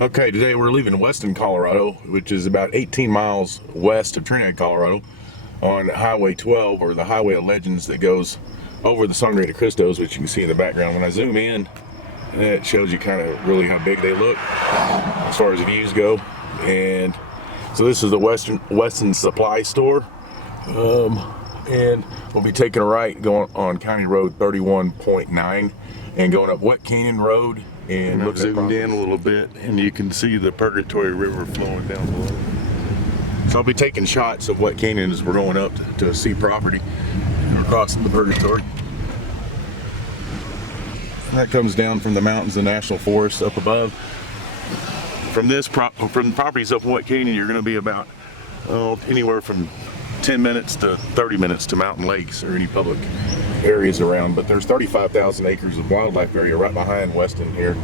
Okay, today we're leaving Weston, Colorado, which is about 18 miles west of Trinidad, Colorado, on Highway 12, or the Highway of Legends that goes over the Sangre de Cristos, which you can see in the background. When I zoom in, it shows you kind of really how big they look as far as views go. And so this is the Weston Supply Store, and we'll be taking a right going on County Road 31.9 and going up Wet Canyon Road. And I've zoomed in a little bit, and you can see the Purgatory River flowing down below. So I'll be taking shots of Wet Canyon as we're going up to see property. We're crossing the Purgatory. And that comes down from the mountains, the National Forest up above. From the properties up in Wet Canyon, you're going to be about anywhere from 10 minutes to 30 minutes to mountain lakes or any public areas around. But there's 35,000 acres of wildlife area right behind Weston here.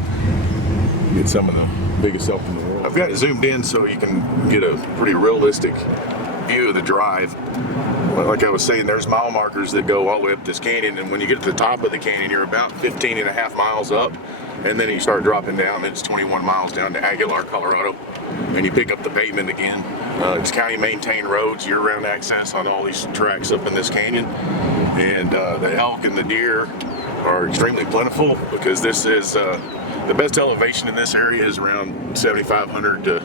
You get some of the biggest elk in the world. I've got it zoomed in so you can get a pretty realistic view of the drive. Like I was saying, there's mile markers that go all the way up this canyon, and when you get to the top of the canyon, you're about 15.5 miles up, and then you start dropping down, and it's 21 miles down to Aguilar, Colorado, and you pick up the pavement again. It's county maintained roads, year-round access on all these tracks up in this canyon, and the elk and the deer are extremely plentiful because this is the best elevation in this area is around 7,500 to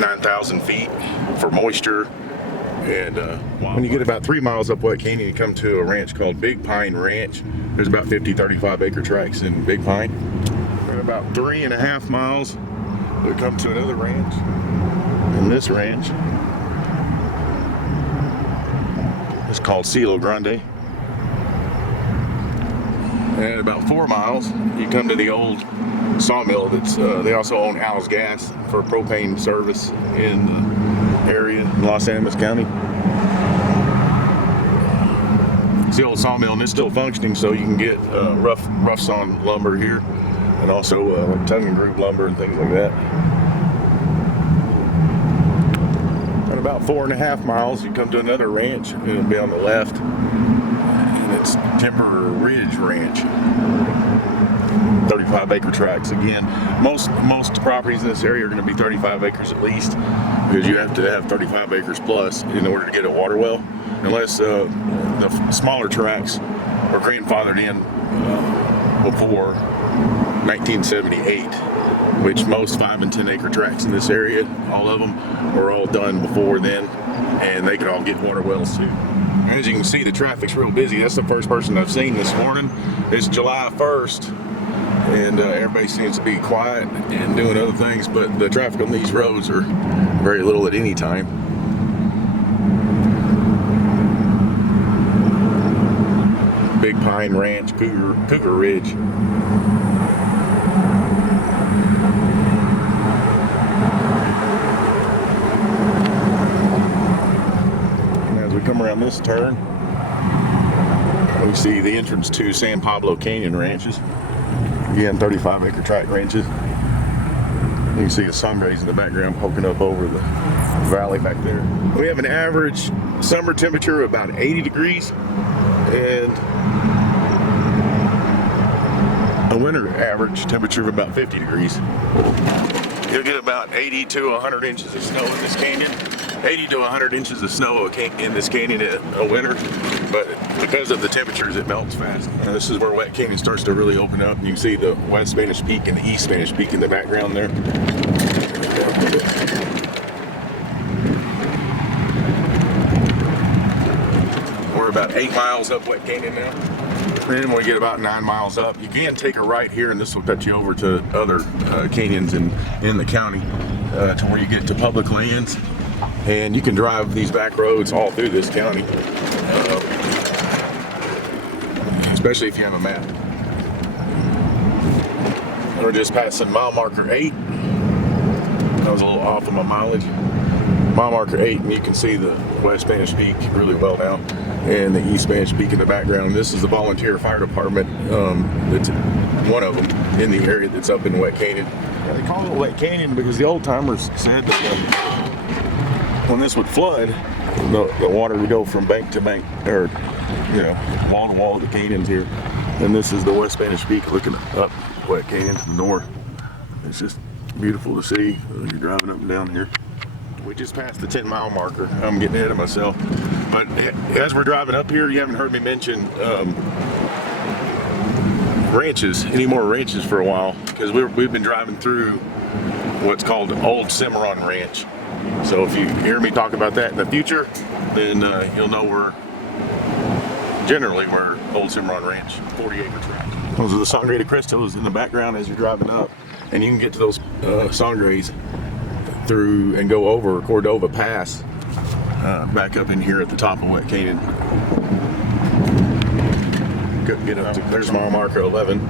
9,000 feet for moisture. And when you get about 3 miles up Wet Canyon, you come to a ranch called Big Pine Ranch. There's about 35 acre tracts in Big Pine. And about 3.5 miles, we come to another ranch. And this ranch is called Cielo Grande. And about 4 miles, you come to the old sawmill that's, they also own Al's Gas for propane service in the area in Los Animas County. It's the old sawmill, and it's still functioning, so you can get rough sawn lumber here, and also tongue and groove lumber and things like that. At about 4.5 miles, you come to another ranch, and it'll be on the left, and it's Timber Ridge Ranch. 35 acre tracts. Again, most properties in this area are going to be 35 acres at least, because you have to have 35 acres plus in order to get a water well, unless the smaller tracts were grandfathered in before 1978, which most 5 and 10 acre tracts in this area, all of them, were all done before then, and they could all get water wells too. As you can see, the traffic's real busy. That's the first person I've seen this morning. It's July 1st. And everybody seems to be quiet and doing other things, but the traffic on these roads are very little at any time. Big Pine Ranch, Cougar Ridge. And as we come around this turn, we see the entrance to San Pablo Canyon Ranches. Again, 35 acre tract ranches. You can see the sun rays in the background poking up over the valley back there. We have an average summer temperature of about 80 degrees and a winter average temperature of about 50 degrees. You'll get about 80 to 100 inches of snow in this canyon. 80 to 100 inches of snow in this canyon in a winter, but because of the temperatures, it melts fast. This is where Wet Canyon starts to really open up. You can see the West Spanish Peak and the East Spanish Peak in the background there. We're about 8 miles up Wet Canyon now. Then when we get about 9 miles up, you can take a right here, and this will cut you over to other canyons in the county to where you get to public lands. And you can drive these back roads all through this county, especially if you have a map. We're just passing mile marker 8. I was a little off on my mileage. Mile marker 8, and you can see the West Spanish Peak really well now, and the East Spanish Peak in the background. This is the volunteer fire department. That's one of them in the area that's up in Wet Canyon. They call it Wet Canyon because the old timers said that when this would flood, the water would go from bank to bank, or wall to wall of the canyons here. And this is the West Spanish Peak looking up Wet Canyon to the north. It's just Beautiful to see. You're driving up and down here. We just passed the 10-mile marker. I'm getting ahead of myself. But as we're driving up here, you haven't heard me mention ranches, any more ranches for a while, because we've been driving through what's called Old Cimarron Ranch. So if you hear me talk about that in the future, then you'll know we're Old Cimarron Ranch, 40-acre tract. Those are the Sangre de Cristos in the background as you're driving up, and you can get to those Sangres through and go over Cordova Pass back up in here at the top of Wet Canyon. Get up to, there's mile marker 11.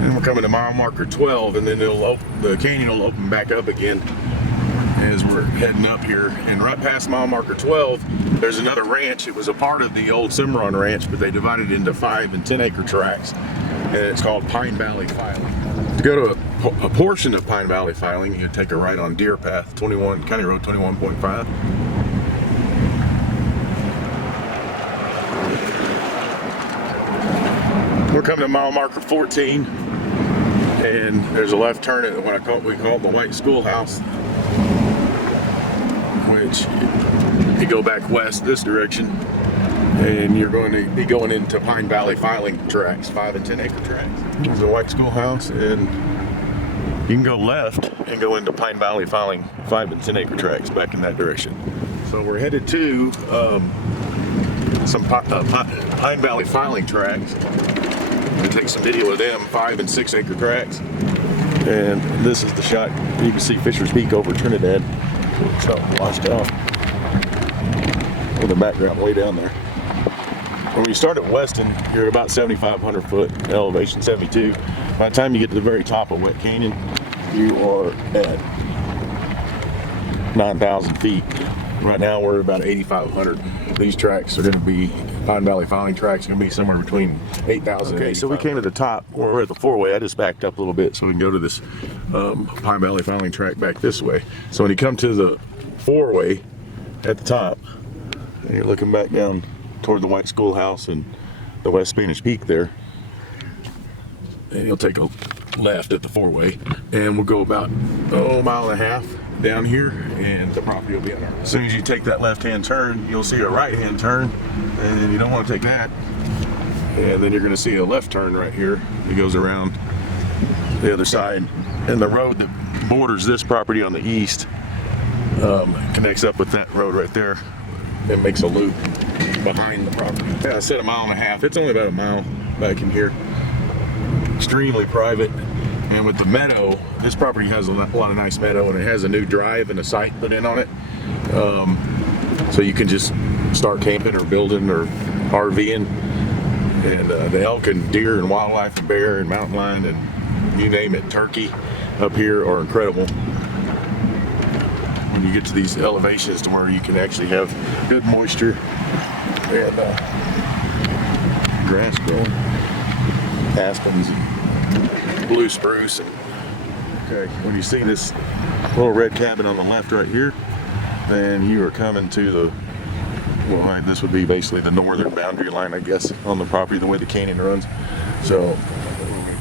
And we're coming to mile marker 12, and then the canyon will open back up again as we're heading up here. And right past mile marker 12, there's another ranch. It was a part of the Old Cimarron Ranch, but they divided it into 5 and 10-acre tracts. And it's called Pine Valley Filing. To go to a portion of Pine Valley Filing, you take a right on Deer Path, County Road 21.5. We're coming to mile marker 14, and there's a left turn at what we call the White Schoolhouse, which you go back west this direction, and you're going to be going into Pine Valley Filing tracts, 5 and 10-acre tracts. There's the White Schoolhouse, and you can go left and go into Pine Valley Filing 5 and 10-acre tracts back in that direction. So we're headed to some Pine Valley Filing tracts. We take some video of them, 5 and 6-acre tracts. And this is the shot. You can see Fisher's Peak over Trinidad. So washed out with the background way down there. When you start at Weston, you're at about 7,500 foot elevation, 72. By the time you get to the very top of Wet Canyon, you are at 9,000 feet. Right now we're at about 8,500. These tracks are going to be, Pine Valley Filing tracks are going to be somewhere between 8,000 and 8,500. So we came to the top, we're at the 4-way. I just backed up a little bit so we can go to this Pine Valley Filing track back this way. So when you come to the 4-way at the top, and you're looking back down toward the White Schoolhouse and the West Spanish Peak there, and you'll take a left at the 4-way, and we'll go about a mile and a half down here, and the property will be on our. As soon as you take that left-hand turn, you'll see a right-hand turn, and you don't want to take that. And then you're going to see a left turn right here. It goes around the other side, and the road that borders this property on the east connects up with that road right there. It makes a loop behind the property. Yeah, I said a mile and a half. It's only about a mile back in here. Extremely private. And with the meadow, this property has a lot of nice meadow, and it has a new drive and a site put in on it. So you can just start camping or building or RVing. And the elk and deer and wildlife and bear and mountain lion and you name it, turkey up here are incredible. When you get to these elevations to where you can actually have good moisture and grass growing, aspens, and blue spruce. Okay, when you see this little red cabin on the left right here, then you are coming to the, well, this would be basically the northern boundary line, I guess, on the property, the way the canyon runs. So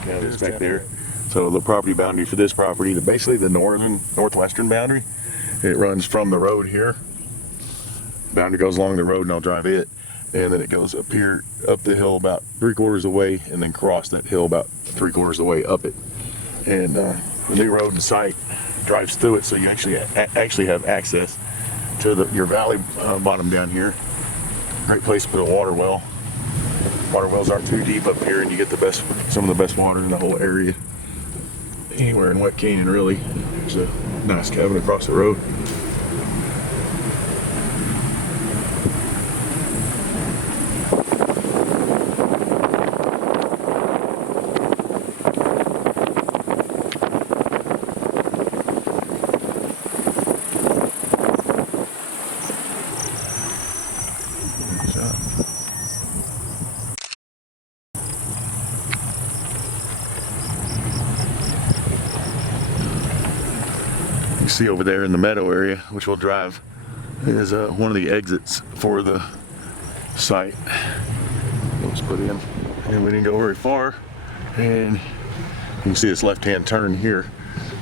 it's back there. So the property boundary for this property, basically the northwestern boundary, it runs from the road here. Boundary goes along the road, and I'll drive it, and then it goes up here, up the hill about 3/4 of the way, and then cross that hill about 3/4 of the way up it. And the new road and site drives through it, so you actually have access to your valley bottom down here. Great place to put a water well. Water wells aren't too deep up here, and you get some of the best water in the whole area. Anywhere in Wet Canyon, really. There's a nice cabin across the road. You see over there in the meadow area, which we'll drive, is one of the exits for the site that was put in. And we didn't go very far, and You can see this left-hand turn here,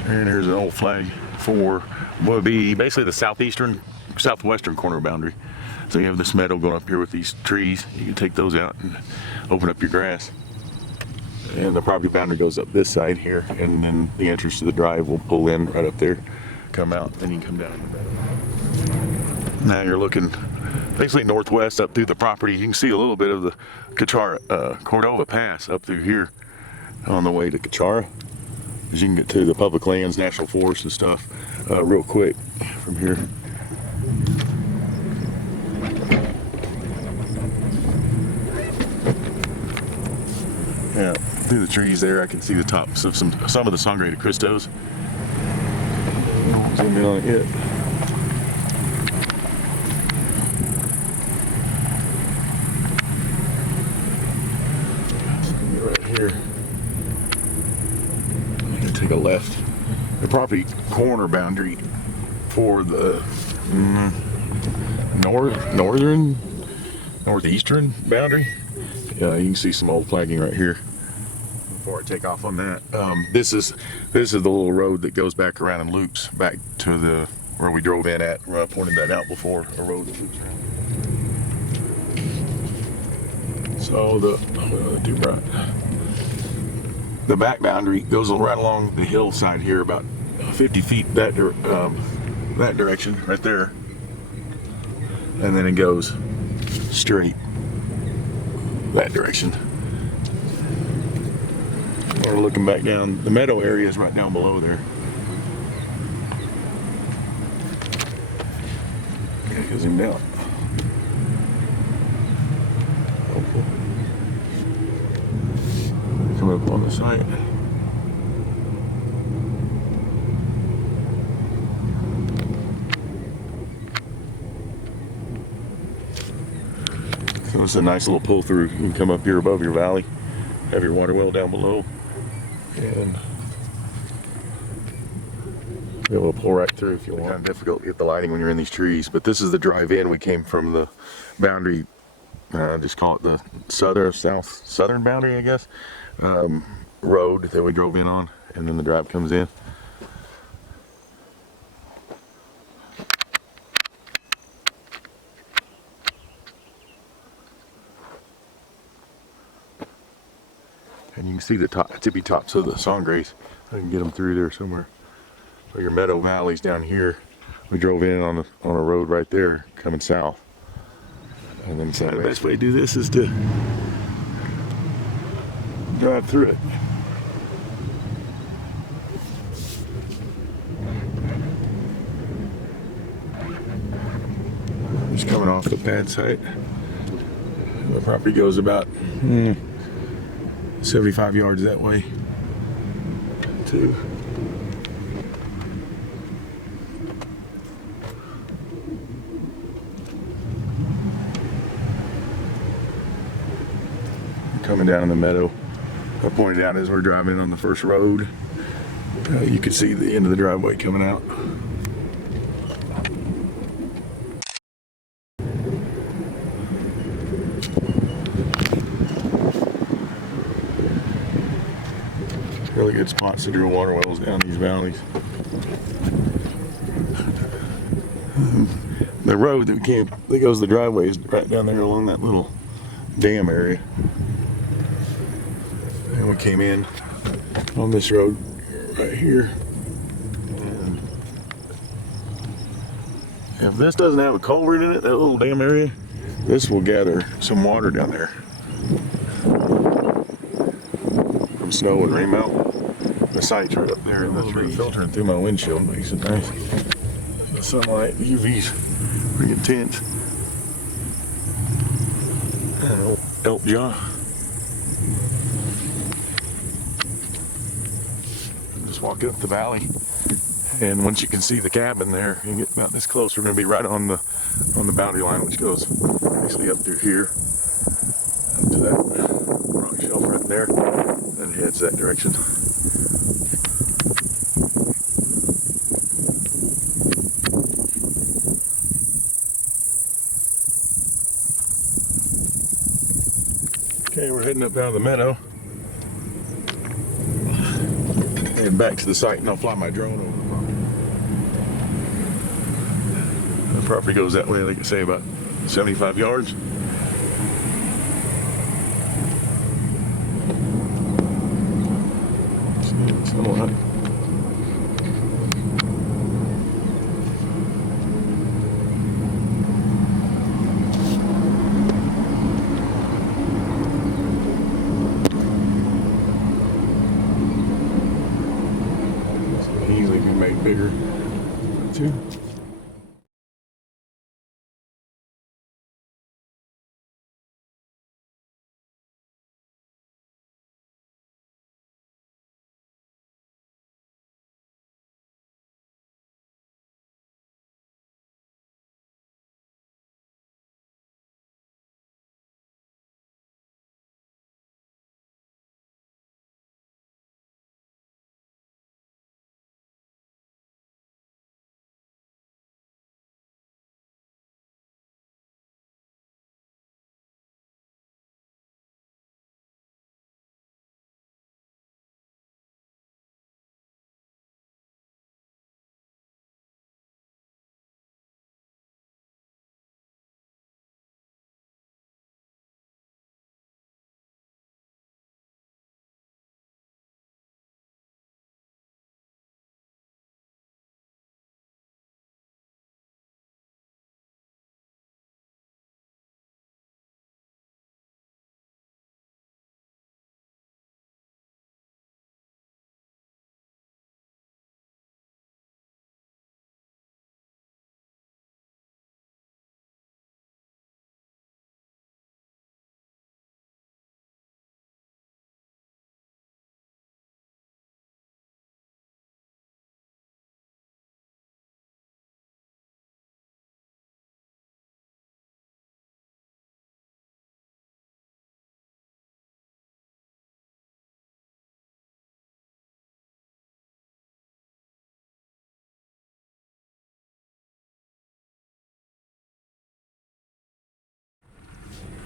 and here's an old flag for what would be basically the southwestern corner boundary. So you have this meadow going up here with these trees. You can take those out and open up your grass. And the property boundary goes up this side here, and then the entrance to the drive will pull in right up there, come out, then you can come down in the meadow. Now you're looking basically northwest up through the property. You can see a little bit of the Cordova Pass up through here on the way to Kachara. As you can get to the public lands, national forests and stuff real quick from here. Yeah, through the trees there, I can see the tops of some of the Sangre de Cristos. Zoom in on it yet. Right here, I'm gonna take a left. The property corner boundary for the northeastern boundary. You can see some old flagging right here. Before I take off on that, this is the little road that goes back around and loops back to the where we drove in at. Where I pointed that out before, a road that loops around. So the back boundary goes right along the hillside here, about 50 feet that direction right there, and then it goes straight that direction. We're looking back down. The meadow area is right down below there. Okay, go zoom down. Come up on the site. So it's a nice little pull through. You can come up here above your valley, have your water well down below, and be able to pull right through if you want. It's kind of difficult to get the lighting when you're in these trees, but this is the drive in. We came from the boundary, just call it the southern boundary, I guess, road that we drove in on, and then the drive comes in. And you can see the tippy tops of the sangres. I can get them through there somewhere. Or your meadow valleys down here. We drove in on a road right there coming south. And then the best way to do this is to drive through it. Just coming off the pad site. The property goes about 75 yards that way too. Coming down in the meadow, I pointed out as we're driving on the first road, you could see the end of the driveway coming out. Really good spots to drill water wells down these valleys. The road that goes the driveway is right down there along that little dam area. And we came in on this road right here. And if this doesn't have a culvert in it, that little dam area, this will gather some water down there from snow and rainmelt. The site's right up there, and that's really filtering through my windshield, makes it nice. The sunlight, the UV's pretty intense. And elk jaw. I'm just walking up the valley, and once you can see the cabin there, you get about this close. We're going to be right on the boundary line, which goes basically up through here, up to that rock shelf right there, and heads that direction. Okay, we're heading up down the meadow. Head back to the site and I'll fly my drone over the property. The property goes that way, like I say, about 75 yards. Somewhat. Easily be made bigger too.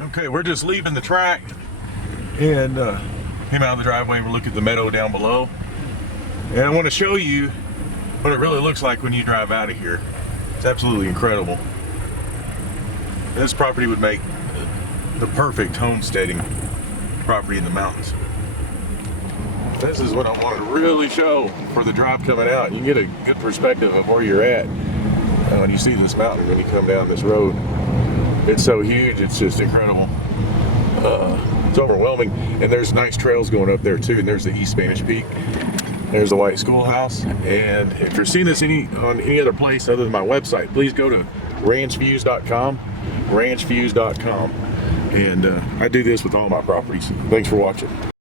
Okay, we're just leaving the track and came out of the driveway. We're looking at the meadow down below, and I want to show you what it really looks like when you drive out of here. It's absolutely incredible. This property would make the perfect homesteading property in the mountains. This is what I wanted to really show for the drive coming out. You can get a good perspective of where you're at when you see this mountain when you come down this road. It's so huge, it's just incredible. It's overwhelming, and there's nice trails going up there too. And there's the East Spanish Peak. There's the White Schoolhouse. And if you're seeing this on any other place other than my website, please go to ranchviews.com, ranchviews.com. And I do this with all my properties. Thanks for watching.